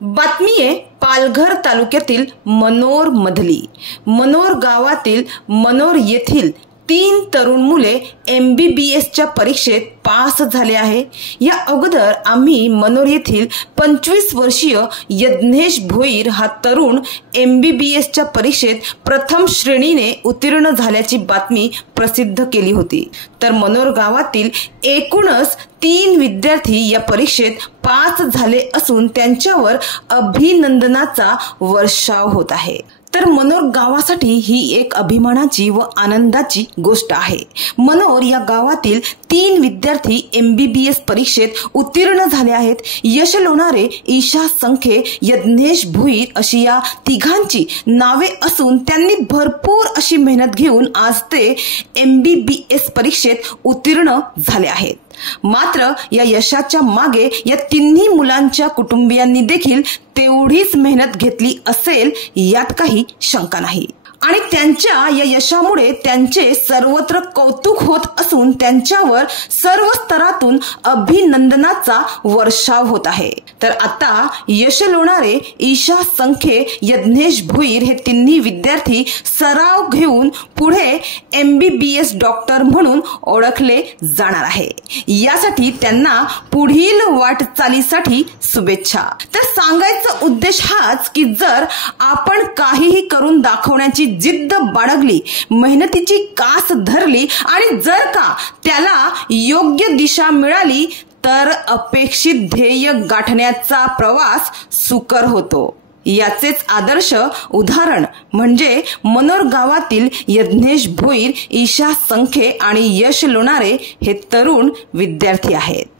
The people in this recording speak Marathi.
बातमी आहे पालघर तालुक्यातील मनोर मधली। मनोर गावातील मनोर येथील 3 तरुण मुले MBBSच्या परीक्षेत पास झाले आहे। या अगोदर आम्ही मनोर येथील 25 वर्षीय यज्ञेश भोईर हा तरुण MBBSच्या परीक्षेत प्रथम श्रेणीने उत्तीर्ण झाल्याची बातमी प्रसिद्ध केली होती। तर मनोर गावातील एकूणच 3 विद्यार्थी या परीक्षेत पास झाले असून त्यांच्यावर अभिनंदनाचा वर्षाव होत आहे। तर मनोर गावासाठी ही एक अभिमानाची व आनंदाची गोष्ट आहे। मनोर या गावातील 3 विद्यार्थी MBBS परीक्षेत उत्तीर्ण झाले आहेत। यश लोणारे, ईशा संखे, यज्ञेश भोईर अशी या तिघांची नावे असून त्यांनी भरपूर अशी मेहनत घेऊन आज ते MBBS परीक्षेत उत्तीर्ण झाले आहेत। मात्र या यशाच्या मागे या तिन्ही मुलांच्या कुटुंबियांनी देखील तेवढीच मेहनत घेतली असेल यात काही शंका नाही। आणि त्यांच्या या यशामुळे त्यांचे सर्वत्र कौतुक होत असून त्यांच्यावर सर्व स्तरातून अभिनंदनाचा वर्षाव होत आहे। तर आता यश लोणारे, ईशा संखे, यज्ञेश भोईर हे तिन्ही विद्यार्थी सराव घेऊन पुढे MBBS डॉक्टर म्हणून ओळखले जाणार आहे। यासाठी त्यांना पुढील वाटचालीसाठी शुभेच्छा। तर सांगायचा उद्देश हाच की जर आपण काहीही करून दाखवण्याची जिद्द बाळगली, मेहनतीची कास धरली आणि जर का त्याला योग्य दिशा मिळाली तर अपेक्षित ध्येय गाठण्याचा प्रवास सुकर होतो। याचेच आदर्श उदाहरण म्हणजे मनोर गावातील यज्ञेश भोईर, ईशा संखे आणि यश लोणारे हे तरुण विद्यार्थी आहेत।